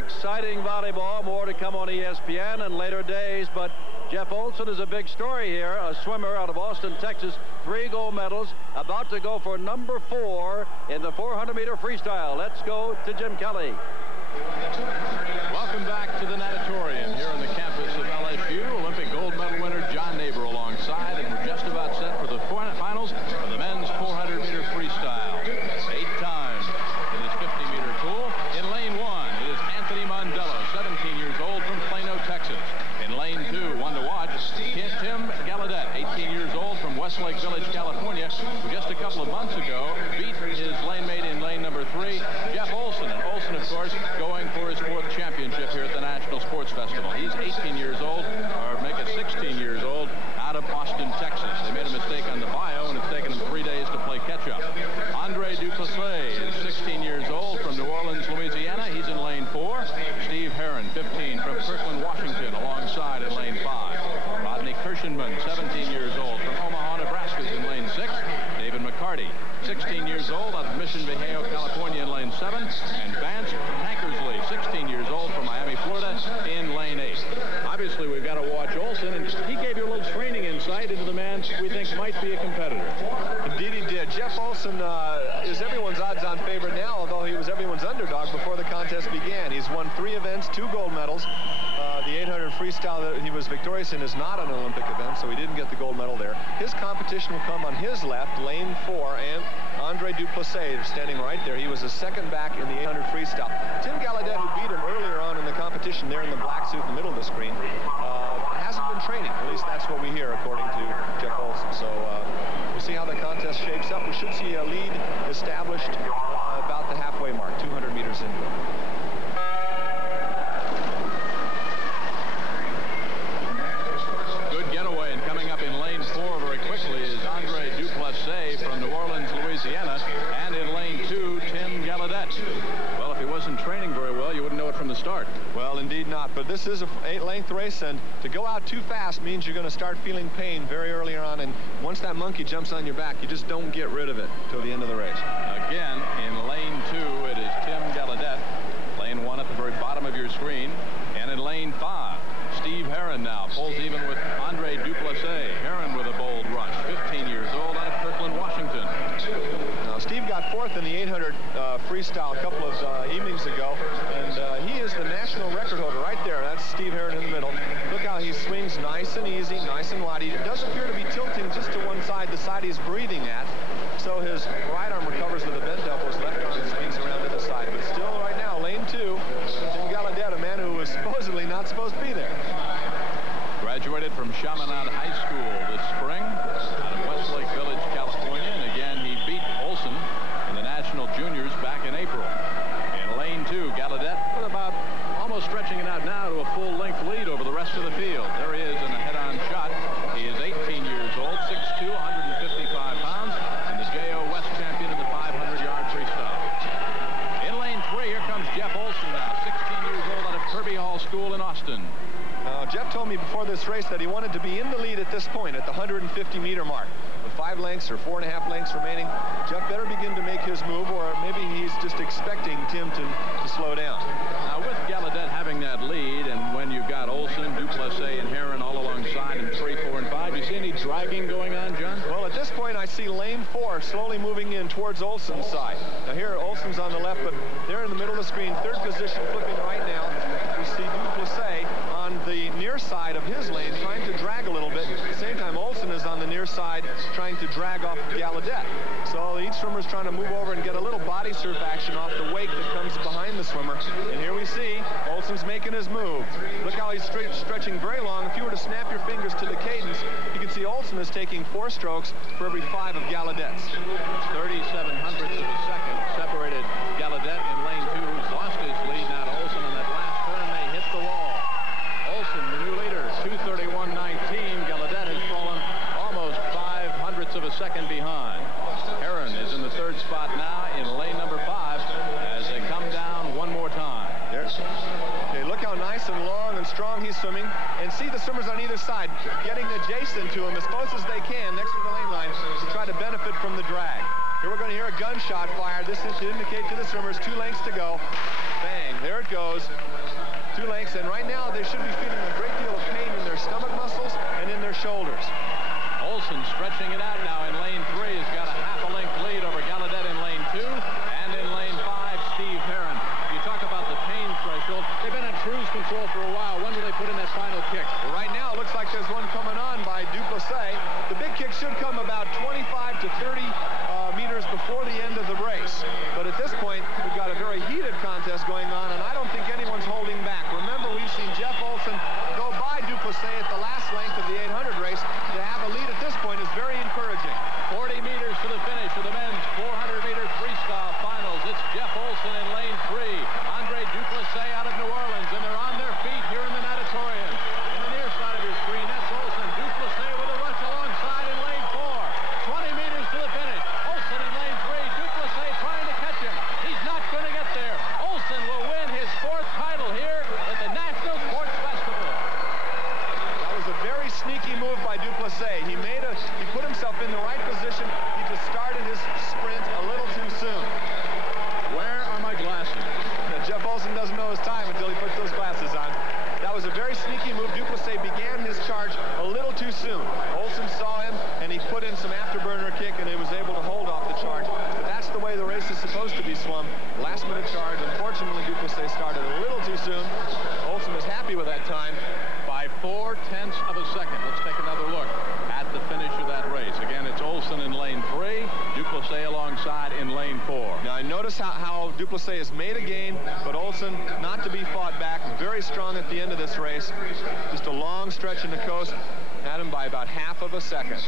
Exciting volleyball. More to come on ESPN in later days. But Jeff Olsen is a big story here. A swimmer out of Austin, Texas. 3 gold medals. About to go for number 4 in the 400-meter freestyle. Let's go to Jim Kelly. Welcome back to the natatorium here on the campus of LSU. Olympic gold medal winner John Neighbor alongside, and we're just about set for the finals of the men's 400-meter freestyle. 8 times in this 50-meter pool. In lane 1, it is Anthony Mondello, 17 years old from Plano, Texas. In lane 2, one to watch, Tim Gallaudet, 18 years old from Westlake Village, California, who just a couple of months ago beat his lane mate in lane number 3, Jeff Olsen. And Olsen, of course, going for his 4th championship here at the National Sports Festival. He's 18 years old, or make it 16 years old, out of Austin, Texas. They made a mistake on the bio, and it's taken them 3 days to play catch-up. Andre DuPlessis is 16 years old from New Orleans, Louisiana. He's in lane 4. Steve Herron, 15, from Kirkland, Washington, alongside in lane 5. Roddy Kirschenman, 17 years old from Omaha, Nebraska, is in lane 6. David McCarty, 16 years old, out of Mission Viejo, California, in lane 7. And Vance Tankersley, 16 years old from Miami, Florida, in lane 8. Obviously, we've got to watch Olsen, and he gave you a little training insight into the man we think might be a competitor. Indeed he did. Jeff Olsen is everyone's odds-on favorite now, although he was everyone's underdog before the contest began. He's won 3 events, 2 gold medals. The 800 freestyle that he was victorious in is not an Olympic event, so he didn't get the gold medal there. His competition will come on his left, lane 4, and Andre DuPlessis standing right there. He was a second back in the 800 freestyle. Tim Gallaudet, who beat him earlier on in the competition there in the black suit in the middle of the screen, hasn't been training. At least that's what we hear, according to Jeff Olsen. So we'll see how the contest shapes up. We should see a lead established about the halfway mark, 200 meters into it. Good getaway, and coming up in lane 4 very quickly is Andre DuPlessis from New Orleans, Louisiana, and in lane 2, Tim Gallaudet. Well, if he wasn't training very well, you wouldn't know it from the start. Well, indeed not. But this is a 8-length race, and to go out too fast means you're going to start feeling pain very early on. And once that monkey jumps on your back, you just don't get rid of it till the end of the race. Again, in lane 2, it is Tim Gallaudet. Lane 1 at the very bottom of your screen. And in lane 5, Steve Herron now pulls even with Andre DuPlessis. Herron with a bold rush, 15 years old, out of Kirkland, Washington. Now, Steve got 4th in the 800 freestyle a couple of evenings ago, and he is the national record holder right there. That's Steve Herron in the middle. Look how he swings nice and easy, nice and wide. He does appear to be tilting just to one side, the side he's breathing at. So his right arm recovers with a bent elbow, his left arm swings around to the side. But still, right now, lane 2, Tim Gallaudet, a man who was supposedly not supposed to be there. Graduated from Chaminade High School this spring out of Westlake Village, California. And again, he beat Olsen in the National Juniors back in April. In lane 2, Gallaudet with about almost stretching it out now to a full-length lead over the rest of the field. There he is in a head-on shot. He is 18 years old, 6'2", 155 pounds, and the J.O. West champion in the 500-yard freestyle. In lane 3, here comes Jeff Olsen now, 16 years old, out of Kirby Hall School in Austin. Jeff told me before this race that he wanted to be in the lead at this point, at the 150-meter mark. With 5 lengths or 4.5 lengths remaining, Jeff better begin to make his move, or maybe he's just expecting Tim to slow down. Now, with Gallaudet having that lead, and when you've got Olsen, DuPlessis, and Herron all alongside in 3, 4, and 5, do you see any dragging going on, John? Well, at this point, I see lane 4 slowly moving in towards Olsen's side. Now, here, Olsen's on the left, but they're in the middle of the screen, 3rd position, flipping right now. We see DuPlessis on the near side of his lane, trying to drag a little bit. At the same time, Olsen is on the near side, trying to drag off Gallaudet. So each swimmer is trying to move over and get a little body surf action off the wake that comes behind the swimmer. And here we see Olsen's making his move. Look how he's stretching very long. If you were to snap your fingers to the cadence, you can see Olsen is taking 4 strokes for every 5 of Gallaudet's. 37 hundredths of a second separated Gallaudet in lane 2, who's lost his lead now to Olsen on that last turn. They hit the wall. Olsen, the new leader, 2:31.19. Gallaudet has fallen almost 5 hundredths of a second behind. Herron is in the 3rd spot now in lane number 5 as they come down one more time. Okay, look how nice and long and strong he's swimming. And see the swimmers on either side getting adjacent to him as close as they can next to the lane line to try to benefit from the drag. Here we're going to hear a gunshot fire. This is to indicate to the swimmers 2 lengths to go. Bang, there it goes. 2 lengths, and right now they should be feeling a great deal of pain in their stomach muscles and in their shoulders. Olsen stretching it out now in lane 3 has got a half a length lead over Gallaudet in lane 2, and in lane 5, Steve Herron. You talk about the pain threshold. They've been on cruise control for a while. When will they put in that final kick? Well, right now, it looks like there's one coming on by DuPlessis. The big kick should come about 25 to 30 meters before the end of the race. But at this point, we've got a very heated contest going on, and I don't think anyone's holding back. Remember, we've seen Jeff Olsen go by DuPlessis at the last length of the 800 race. To have a lead at this point is very encouraging. 40 meters to the finish of the men's 400-meter freestyle finals. It's Jeff Olsen in lane 3. Andre DuPlessis out of New Orleans, and they're on their feet here in the natatorium. In the near side of your screen, that's Olsen. DuPlessis with a rush alongside in lane 4. 20 meters to the finish. Olsen in lane 3. DuPlessis trying to catch him. He's not going to get there. Olsen will win his 4th title here at the National Sports Festival. That was a very sneaky move by DuPlessis. He put himself in the right position. He just started his sprint a little too soon. Where are my glasses? Jeff Olsen doesn't know his time until he puts those glasses on. That was a very sneaky move. DuPlessis began his charge a little too soon. Olsen saw him, and he put in some afterburner kick, and he was able to hold off the charge. But that's the way the race is supposed to be swum. Last-minute charge. Unfortunately, DuPlessis started a little too soon. Olsen was happy with that time. By 0.4 of a second. Let's take another look at the finish of that race. Again, it's Olsen in lane 3, DuPlessis alongside in lane 4. Now, notice how DuPlessis has made a gain, but Olsen not to be fought back. Very strong at the end of this race. Just a long stretch in the coast. Had him by about half of a second.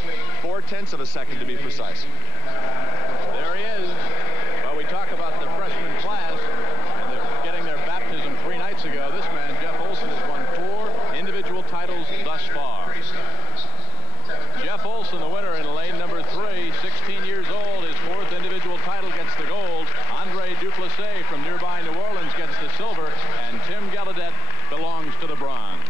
0.4 of a second to be precise. There he is. Well, we talk about the freshman class, and they're getting their baptism 3 nights ago. This man, Jeff Olsen, has won 4 individual titles thus far. Jeff Olsen, the winner in lane number 3, 16 years old. His 4th individual title gets the gold. Andre DuPlessis from nearby New Orleans gets the silver, and Tim Gallaudet belongs to the bronze.